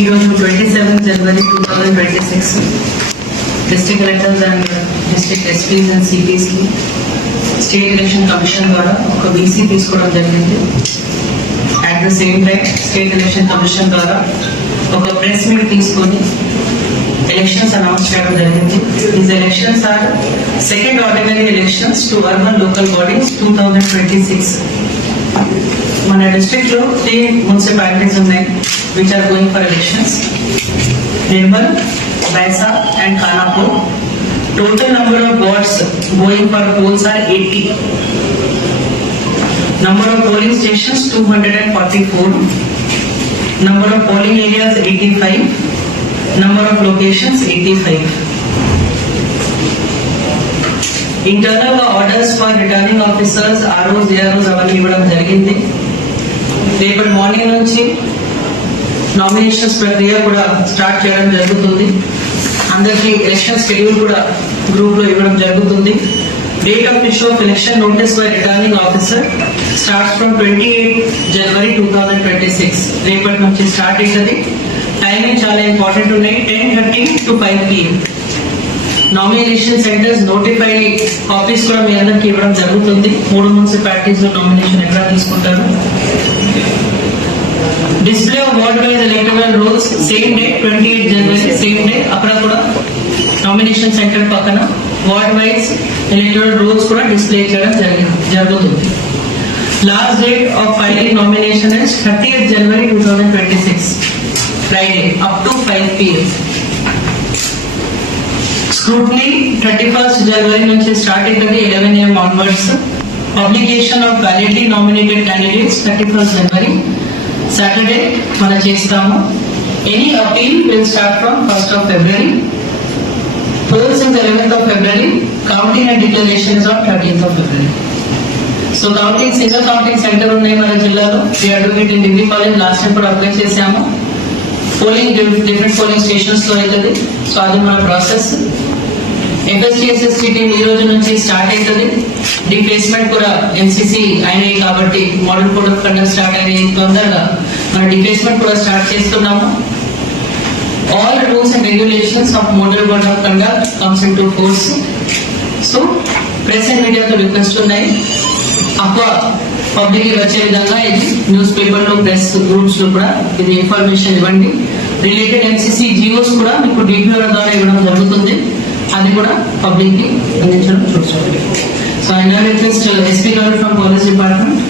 ఈరోజు 27 January 2026 district collectors and district SPs and సిపీస్కి state election commission ద్వారా ఒక బీసీ తీసుకోవడం జరిగింది. At the same time state election commission ద్వారా ఒక ప్రెస్ మీట్ తీసుకొని ఎలక్షన్స్ అనౌన్స్ చేయడం జరిగింది. These elections are second ordinary elections to urban local bodies 2026. మన డిస్ట్రిక్ట్ లో 3 మున్సిపాలిటీస్ ఉన్నాయి which are going for elections: Nirmal, Baisa and Khanapur. Total number of wards going for polls are 80. Number of polling stations 244. Number of polling areas 85. Number of locations 85. Internal orders for returning officers, ROs, AROs అవన్నీ ఇవ్వడం జరిగింది. రేపటి మార్నింగ్ నుంచి నామినేషన్స్ ప్రక్రియ కూడా స్టార్ట్ చేయడం జరుగుతుంది. అందరికీ ఎలక్షన్ షెడ్యూల్ కూడా గ్రూప్ లో ఇవ్వడం జరుగుతుంది. Date of issue of election notice by returning officer starts from 28 జనవరి 2026. రేపటి నుంచి స్టార్ట్ అవుతుంది. టైమింగ్ చాలా ఇంపార్టెంట్ ఉన్నాయి. 10:30 to 5 PM. Nomination centres notify copies కూడా మీ అందరికి ఇవ్వడం జరుగుతుంది. 3 మున్సిపాలిటీస్ లో నామినేషన్ ఎట్లా తీసుకుంటారు. Display of ward wise electoral rolls same day 28 January same day అక్కడ కూడా నామినేషన్ సెంటర్ పక్కన వార్డ్ వైజ్ ఎలక్టరల్ రోల్స్ కూడా డిస్ప్లే చేయడం జరుగుతుంది. Last date of filing nomination is 30th January 2026 Friday up to 5 PM. Scrutiny 31st January నుంచి start అవుతుంది 11 AM onwards. Publication of validly nominated candidates 31st January Saturday మనం చేస్తాము. Any appeal will start from 1st of February. Polls is 11th of February. Counting and declaration is on 13th of February. So counting single counting centre ఉన్నాయి మన జిల్లాలో. We are doing it in degree college. Last time కూడా అప్లై చేసాము. Polling different polling stations లో అవుతుంది. సో అది మన process. FSTSST team ఈ రోజు నుంచి స్టార్ట్ అవుతుంది. డిప్లేస్మెంట్ కూడా MCC అయినాయి కాబట్టి model code of conduct start అయినాయి. తొందరగా మన డిప్లేస్మెంట్ కూడా స్టార్ట్ చేస్తున్నాము. All rules and regulations of model code of conduct comes in to force. So press and మీడియాతో రిక్వెస్ట్ ఉన్నాయి, అక్వా పబ్లిక్ వచ్చే విధంగా ఇది న్యూస్ పేపర్ లో ప్రెస్ గ్రూప్స్ లో కూడా ఇది ఇన్ఫర్మేషన్ ఇవ్వండి. రిలేటెడ్ MCC జియోస్ కూడా మీకు DPO ద్వారా ఇవ్వడం జరుగుతుంది. అది కూడా పబ్లిక్ కి అందించడం చూసుకోండి. So I now request SP గారు ఫ్రమ్ పోలీస్ డిపార్ట్మెంట్